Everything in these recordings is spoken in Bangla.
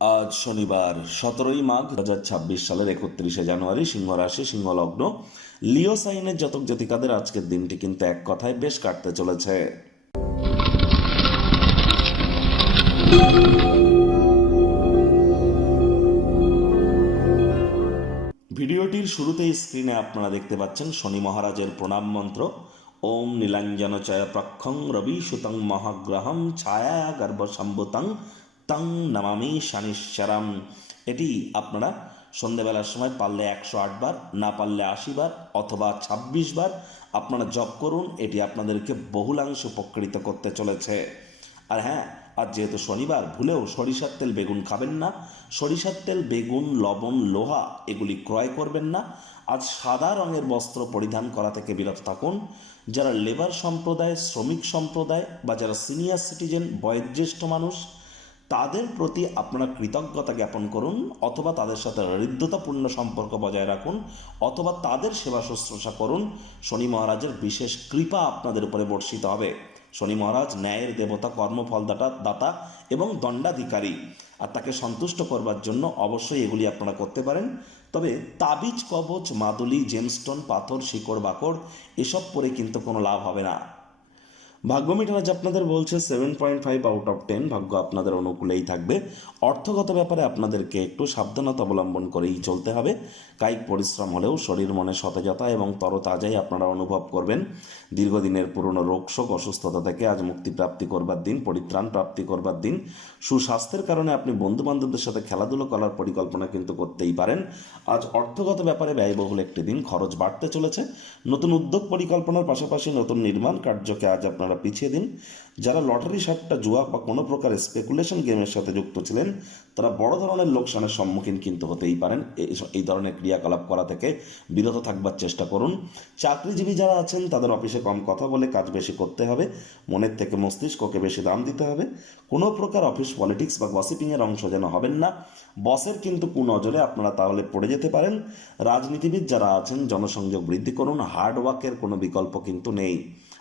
আজ শনিবার, সতেরোই মাঘ দু হাজার ছাব্বিশ সালের একত্রিশে জানুয়ারি সিংহ রাশি সিংহ লগ্ন লিও সাইনের জাতক জাতিকাদের আজকের দিনটি কিন্তু এক কথায় বেশ কাটতে চলেছে। ভিডিওটির শুরুতেই স্ক্রিনে আপনারা দেখতে পাচ্ছেন শনি মহারাজের প্রণাম মন্ত্র। ওম নীলাঞ্জন চয় প্রক্ষং রবি সুতং মহাগ্রহম ছায়া গর্ভ সম্ভুতং তং নমামি শনিশ্বরম। এটি আপনারা সন্ধেবেলার সময় পারলে একশো বার, না পারলে বার অথবা ছাব্বিশ বার আপনারা জপ করুন, এটি আপনাদেরকে বহুলাংশ উপকৃত করতে চলেছে। আর হ্যাঁ আজ যেহেতু শনিবার, ভুলেও সরিষার তেল বেগুন খাবেন না। সরিষার তেল, বেগুন, লবণ, লোহা এগুলি ক্রয় করবেন না। আজ সাদা রঙের বস্ত্র পরিধান করা থেকে বিরত থাকুন। যারা লেবার সম্প্রদায়, শ্রমিক সম্প্রদায় বা যারা সিনিয়র সিটিজেন, বয়োজ্যেষ্ঠ মানুষ তাদের প্রতি আপনারা কৃতজ্ঞতা জ্ঞাপন করুন, অথবা তাদের সাথে হৃদ্যতাপূর্ণ সম্পর্ক বজায় রাখুন, অথবা তাদের সেবা শুশ্রূষা করুন। শনি মহারাজের বিশেষ কৃপা আপনাদের উপরে বর্ষিত হবে। শনি মহারাজ ন্যায়ের দেবতা, কর্মফলদাতা, দাতা এবং দণ্ডাধিকারী। আর তাকে সন্তুষ্ট করবার জন্য অবশ্যই এগুলি আপনারা করতে পারেন। তবে তাবিজ, কবচ, মাদুলি জেমস্টোন পাথর, শিকড়, বাকড়, এসব পরে কিন্তু কোনো লাভ হবে না। ভাগ্য মিটার আজ আপনাদের বলছে seven point five out of ten ভাগ্য আপনাদের অনুকূলেই থাকবে। অর্থগত ব্যাপারে আপনাদেরকে একটু সাবধানতা অবলম্বন করেই চলতে হবে। কায়িক পরিশ্রম হলেও শরীর মনে সতেজতা এবং তরতাজাই আপনারা অনুভব করবেন। দীর্ঘদিনের পুরনো রোগ শোক, অসুস্থতা থেকে আজ মুক্তি প্রাপ্তি করবার দিন, পরিত্রাণ প্রাপ্তি করবার দিন। সুস্বাস্থ্যের কারণে আপনি বন্ধু বান্ধবদের সাথে খেলাধুলো করার পরিকল্পনা কিন্তু করতেই পারেন। আজ অর্থগত ব্যাপারে ব্যয়বহুল একটি দিন, খরচ বাড়তে চলেছে। নতুন উদ্যোগ পরিকল্পনার পাশাপাশি নতুন নির্মাণ কার্যকে আজ আপনারা পিছিয়ে দিন। যারা লটারি সাট্টা জুয়া বা কোনো প্রকার স্পেকুলেশন গেমের সাথে যুক্ত ছিলেন, তারা বড় ধরনের লোকসানের সম্মুখীন কিন্তু হতেই পারেন। এই এই ধরনের ক্রিয়াকলাপ করা থেকে বিরত থাকবার চেষ্টা করুন। চাকরিজীবী যারা আছেন, তাদের অফিসে কম কথা বলে কাজ বেশি করতে হবে। মনের থেকে মস্তিষ্ককে বেশি দাম দিতে হবে। কোনো প্রকার অফিস পলিটিক্স বা গসিপিংয়ের অংশ যেন হবেন না। বসের কিন্তু কুনজরে আপনারা তাহলে পড়ে যেতে পারেন। রাজনীতিবিদ যারা আছেন, জনসংযোগ বৃদ্ধি করুন। হার্ড ওয়ার্কের কোনো বিকল্প কিন্তু নেই।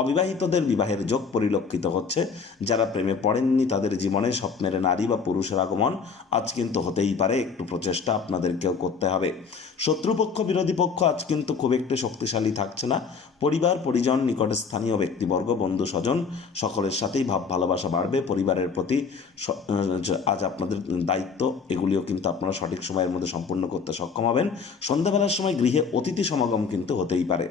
অবিবাহিতদের বিবাহের যোগ পরিলক্ষিত হচ্ছে। যারা প্রেমে পড়েননি, তাদের জীবনে স্বপ্নের নারী বা পুরুষের আগমন আজ কিন্তু হতেই পারে। একটু প্রচেষ্টা আপনাদেরকেও করতে হবে। শত্রুপক্ষ, বিরোধী পক্ষ আজ কিন্তু খুব একটু শক্তিশালী থাকছে না। পরিবার, পরিজন, নিকটে স্থানীয় ব্যক্তিবর্গ, বন্ধু, স্বজন সকলের সাথেই ভাব ভালোবাসা বাড়বে। পরিবারের প্রতি আজ আপনাদের দায়িত্ব, এগুলিও কিন্তু আপনারা সঠিক সময়ের মধ্যে সম্পূর্ণ করতে সক্ষম হবেন। সন্ধ্যাবেলার সময় গৃহে অতিথি সমাগম কিন্তু হতেই পারে।